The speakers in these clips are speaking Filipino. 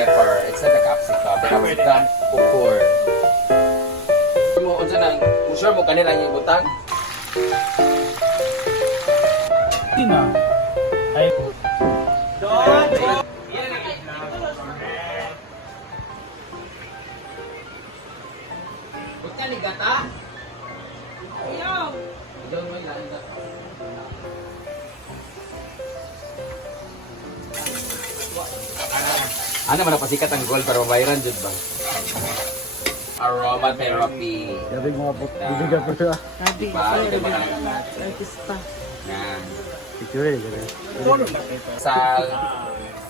pepper. It's not a capsicum. The capsicum, pupur. Unsa nang, sure mo kanila yung butang? Hindi na. Ay, Bukan ni gata? Ayaw. Don't mo lang. Ano man napasikat ang gold para mabayaran jud ba? Aromatherapy. sabi mga bibigyan ko siya. Sabi, artista. Yan. Picture eh. Sal,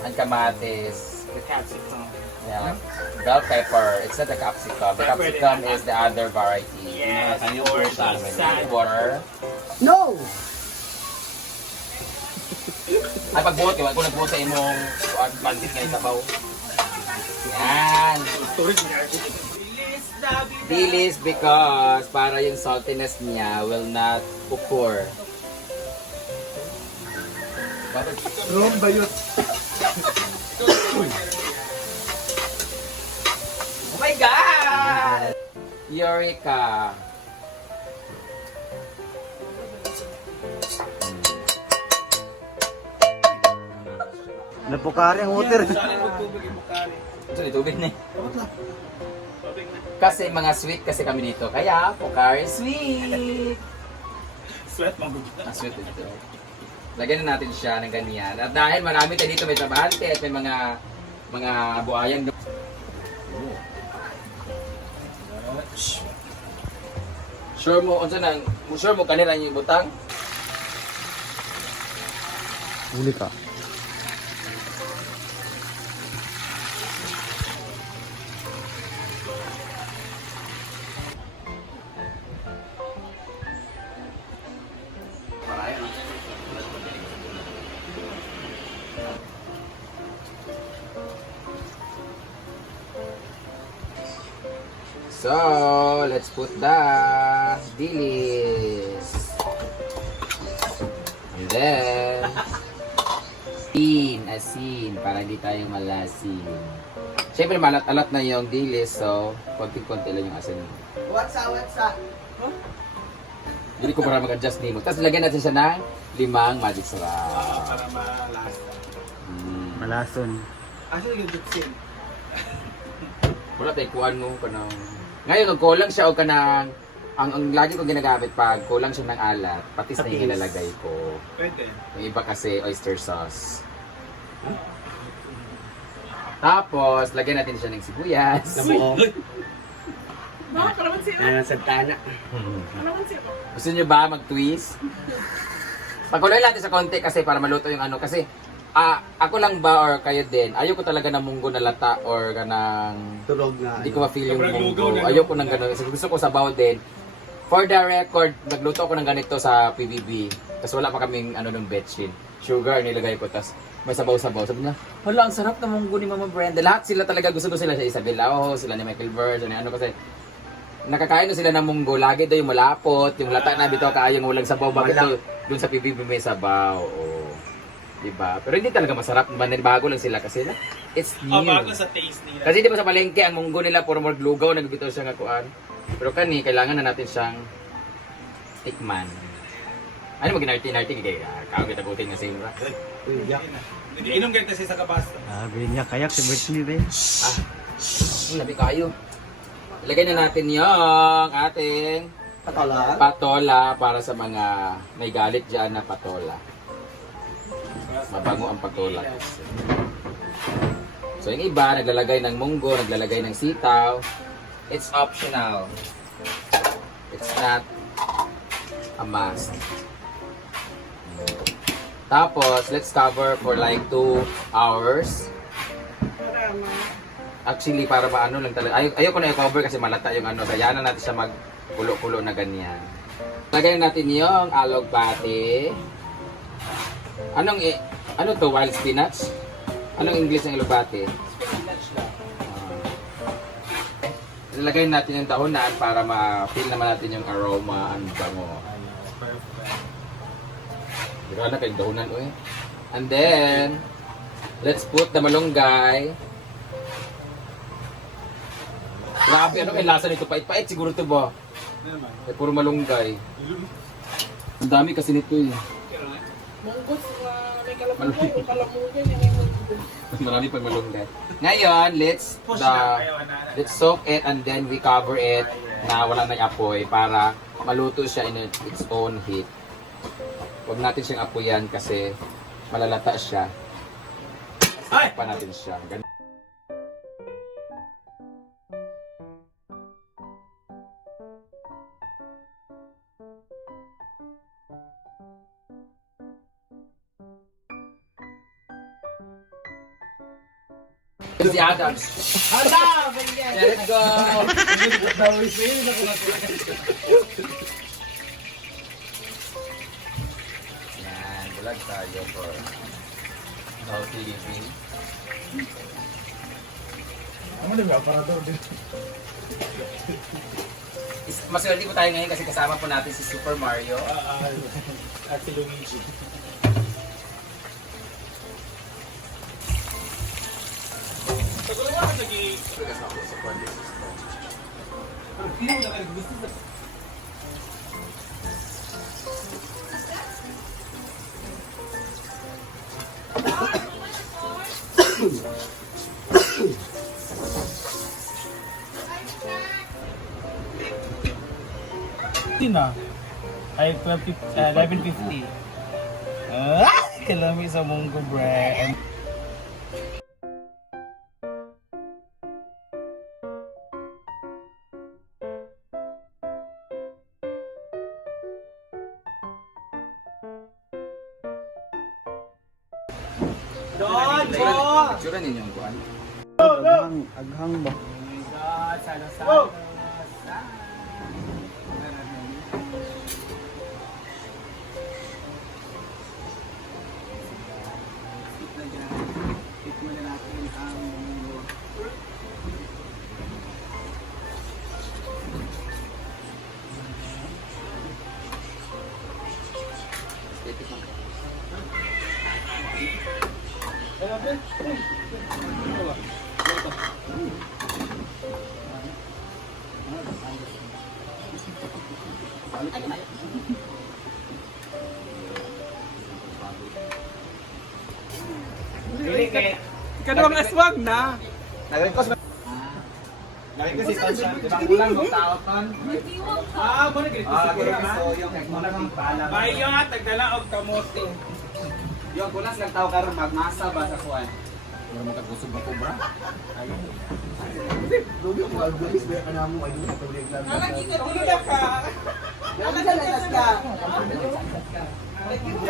and kamatis. The capsicum. Yeah. Bell pepper. It's not the capsicum. The capsicum is the other variety. Yes, or sad. Water. No! Ay, pagbuot ka. Kung nagbuot sa imong pansit ngayon sabaw. Yan. Dilis because para yung saltiness niya will not occur. Rom bayot. Oh my God! Eureka! Napukari ang water. Ito ni tubig na eh. Kasi mga sweet kasi kami dito. Kaya, Pocari sweet! Sweat mo. Ang sweet ito. Lagyan na natin siya ng ganyan. At dahil marami tayo dito, may trabahante at may mga buhayan. Sure mo, sure mo kanila yung butang? Huli ka. So, let's put the dilis. And then, asin, para hindi tayo malasin. Siyempre, malat-alat na yung dilis, so, konti-konti lang yung asin. What's up? Hindi ko para mag-adjust nimo. Tapos, lagyan natin siya ng 5 magic sarap. Para malasa. Malason. Actually, yung bitsin. Wala tayo kuhan mo ka ng... Ngayon, kung kulang siya o ka ng... Ang lagi ko ginagamit pag kulang siya ng alat, patis na yung ilalagay ko. Pwede. Yung iba kasi oyster sauce. Tapos, lagyan natin siya ng sibuyas. Bakit pa naman siya? Santana. Ano naman siya? Gusto nyo ba mag-twist? Pagkuloy natin sa konti kasi para maluto yung ano. Kasi, ako lang ba or kayo din, ayoko talaga ng munggo na lata or kanang... Tulog na. Hindi ko ma-feel yung Sobrang munggo. lugaw na, no? Ayoko ng gano'n. Kasi gusto ko sabaw din. For the record, nagluto ako ng ganito sa PBB. Tapos wala pa kaming ano ng betchin. Sugar nilagay ko. Tapos may sabaw-sabaw. Sabi niya, hala, ang sarap ng munggo ni Mama Brenda. Lahat sila talaga gusto sila sa Isabel Lao, sila ni Michael Burrs, ano kasi nakakain na sila ng munggo. Lagi daw yung malapot, yung lata na bitaw kaayong walang sabaw. Bakit daw dun sa PBB may sabaw? Oh. Diba? Pero hindi talaga masarap. Bago lang sila kasi it's new. Bago sa taste nila. Kasi di ba sa palengke, ang munggo nila puro more lugaw, nagbitaw siya nga kuan. Pero kani, kailangan na natin siyang tikman. Ano mo ginarty-narty kaya kagit-agutin na sa imra. Inom ganito siya sa kabasta. Sabi niya, kayak si Bertie rin. Labi kayo. Ilagay na natin yung ating patola para sa mga may galit dyan na patola. Mabango ang patola. So yung iba, naglalagay ng munggo, naglalagay ng sitaw. It's optional. It's not a must. Tapos, let's cover for like 2 hours. Actually, para maano lang talaga. Ayoko na i-cover kasi malata yung ano. Kaya na natin siya magkulo-kulo na ganyan. Lagyan natin yung alog pati. Ano to? Wild spinach? Anong English ng alog pati? Ilagay natin yung dahonan para ma-feel naman natin yung aroma. Ang bango. Diba na kayong dahonan, And then, let's put the malunggay. Grabe, ano kay lasa nito? Pait-pait siguro to ba? Eh, puro malunggay. Ang dami kasi nito eh. Mungkot nga may kalamanggay o kalamunggay na may mungkot. Marami pang malunggay. Ngayon, let's soak it and then we cover it na wala na apoy para maluto siya in its own heat. Huwag natin siyang apoyan kasi malalata siya. Ay! Pa natin siya. Ganun. Si Adams. Ada! Ganyan! Let it go! Yan, bulag tayo for healthy living. Maswerte po tayo ngayon kasi kasama po natin si Super Mario. At si Luigi. Pagkulawa ka lagi. Pero hindi mo naman gusto sa... na ay 11:50. Kalami sa munggo, bre. Tsura ninyo ang kuhan. Aghang ba? Kadang aswag na. Nag-request ba? Kasi Ibang kulang mo, tao kan. mo na ganito siguro. Bayo nga, tagdala og kamote. Yung kulas lang tao karon magmasa ba sa kuhan? Wala mo tagusog ba kubra?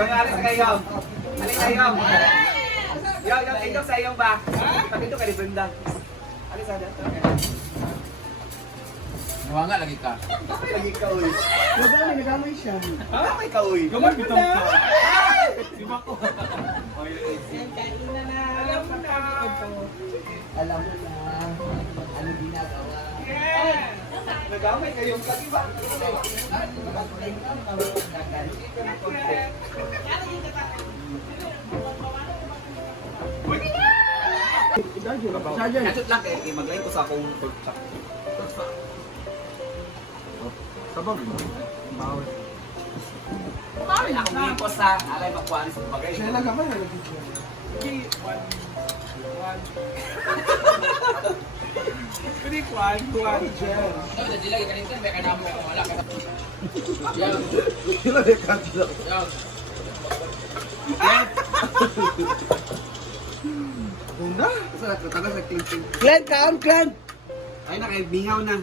Yung alis kayo. Alis kayo. Yung ito sa iyo ba? Pag ito kay Brenda. Alis sa dito. Nawanga lagi ka. Lagi ka, uy. Nagamay siya. Nagamay ka, uy. Gamay bitong ko. Si Mako. Kaina na! Alam mo na! Alam mo na. Ano ginagawa? Nagamay kayong kakiba. Kasut lang kay maglain ko sa akong pork chop. Sabag mo. Bawal. Ay, ako ngayon ko sa alay makuha sa bagay. Siya lang gamay. Kini kwan, Jen. Ito, dadi lagi kanito, may kanamo ko wala ka. Yan. Sila may kanto. Yan. Una? Kasi nagtatagas sa kling-kling. Glenn, kaon, Glenn! Ay, nakaimingaw na.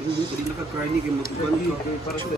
Hindi nakakarinig yung magkuhan. Para sa